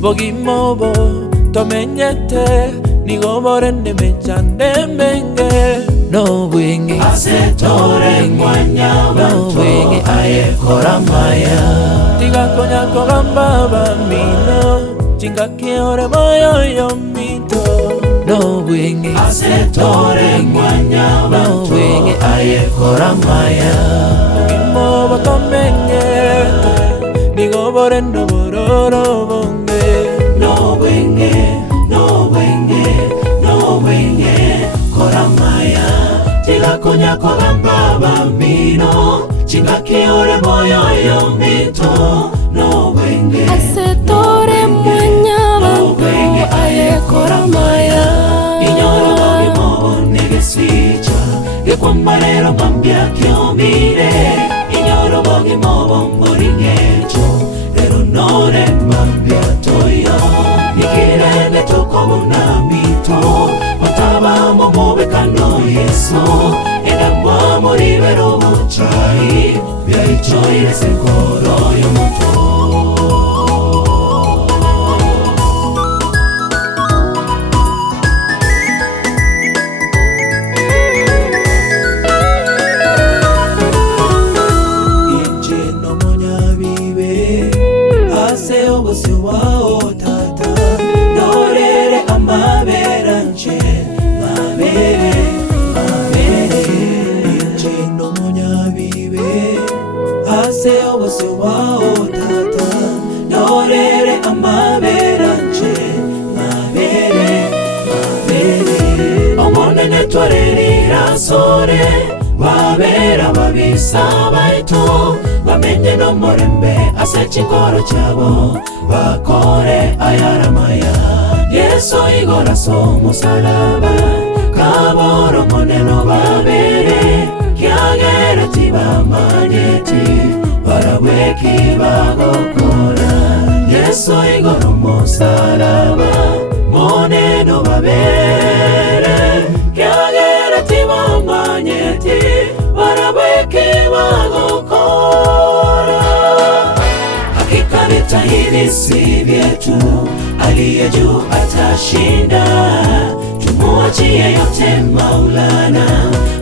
Bogimobo tomenyete nigobore nemechande menge no wingi asetore mwanya no wingi aye koramaya tiga konya kogamba bamino chinga kiore moyo yomito no wingi asetore mwanya no wingi aye koramaya Bogimobo tomenyete nigobore nobororo bonge no wenge koramaya tiga konya kogamba bamino chinga kiore moyo yomito no wenge asetore mwanya bango aye koramaya inyoro bogimobo negesicha gekwambarero mambia kiomire inyoro bogimobo moringecho pero nore mambia toyo nikirende tokobuna mito matabamo mobekano yeso edamwamo ribero muchai byaichoire sekoro yomuto Ose wao tata dorere amabera nche mabere chino monya vive ase ose wao tata dorere amabera nche mabere omone netwareri rasore babera babisaba ito bamenye no morembe ase chikoro chabo bakore ayaramaya yeso igora so musalaba kaboro moneno babere kyagera tiba manyeti baraweki bagokora yeso igora musalaba moneno babere kyagera tiba manyeti baraweki bagokora hakika vita hivi si vyetu, aliye juu atashinda. Tumuachie yote Maulana,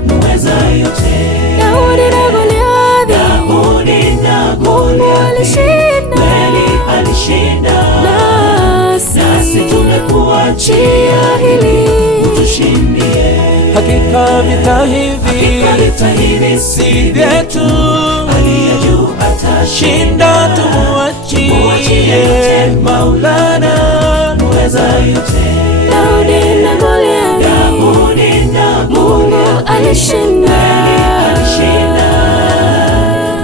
muweza yote. Daudi na Goliathi kweli alishinda, nasi tumekuachia hili utushindie. Hakika vita hivi si vyetu, aliye juu atashinda. Tumuachie yote Maulana, muweza yote. Daudi na Goliathi alishinda,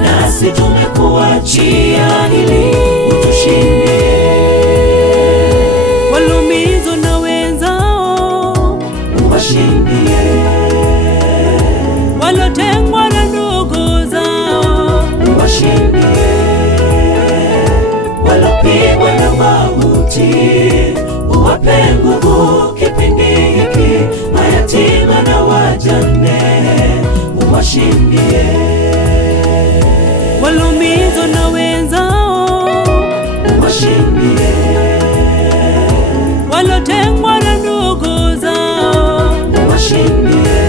nasi tumekuachia hili utushindie. walumizwa na wenzao Uwashindie, walotengwa na ndugu zao uwashindie, walopigwa na mauti uwape nguvu kipindi hiki, mayatima na wajane uwashindie. walumizwa na wenzao Uwashindie, walotengwa na ndugu zao uwashindie,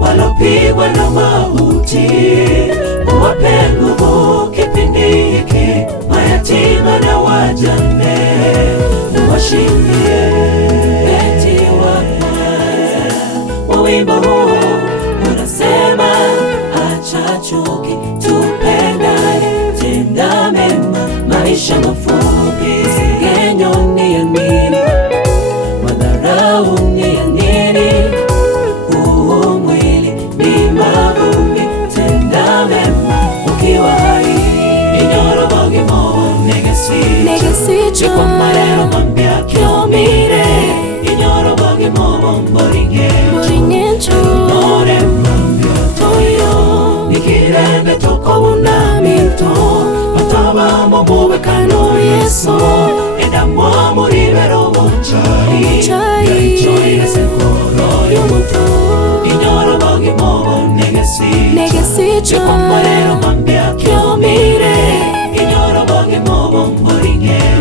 walopigwa na mauti uwape nguvu kipindi hiki, mayatima na wajane uwashindie. Beti wa kwanza wa wimbo huu unasema, acha chuki tupendane, tenda mema, maisha mafupi, sengenyo ni ya nini, madharau ni ya nini, huu mwili ni mavumbi, tenda mema ukiwa hai. Inyoro bogimo negesicho kwa marero mambia kiomire, inyoro bogimo moringecho nore mambia toyo, nikirende toko unamito mataba momuwe kano yeso, edamwa moribero mochai yaichoire senkoro yomuto. Inyoro bogimo negesicho kwa marero mambia kiomire, inyoro bogimo moringecho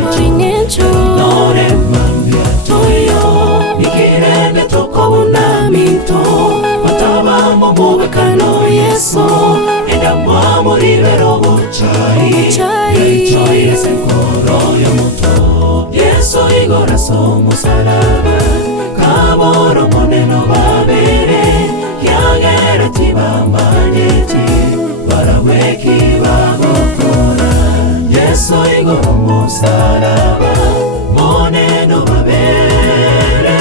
Yesu enda mwamurire roho chai chai esenkoro yomuto Yesu igoraso musaraba kaboro moneno babere yagera tibambanyeti baraweki bagokora Yesu igoro musaraba moneno babere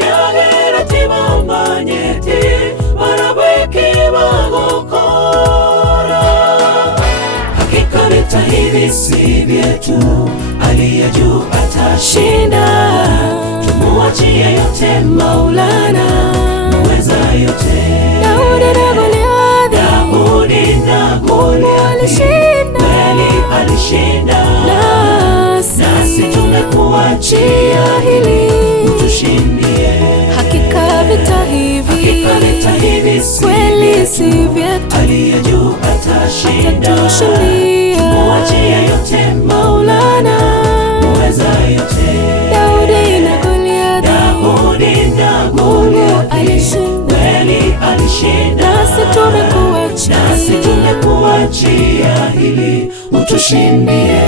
yagera tibambanyeti baraweki bagokora hakika vita hivi si vyetu aliye juu atashinda tumuachie yote Maulana muweza yote Daudi na Goliathi kweli alishinda nasi tumekuachia hili utushindie Hakika vita hivi kweli si vyetu aliye juu atashinda tumuachie yote Maulana muweza yote Daudi na Goliathi kweli alishinda nasi tumekuachia hili utushindie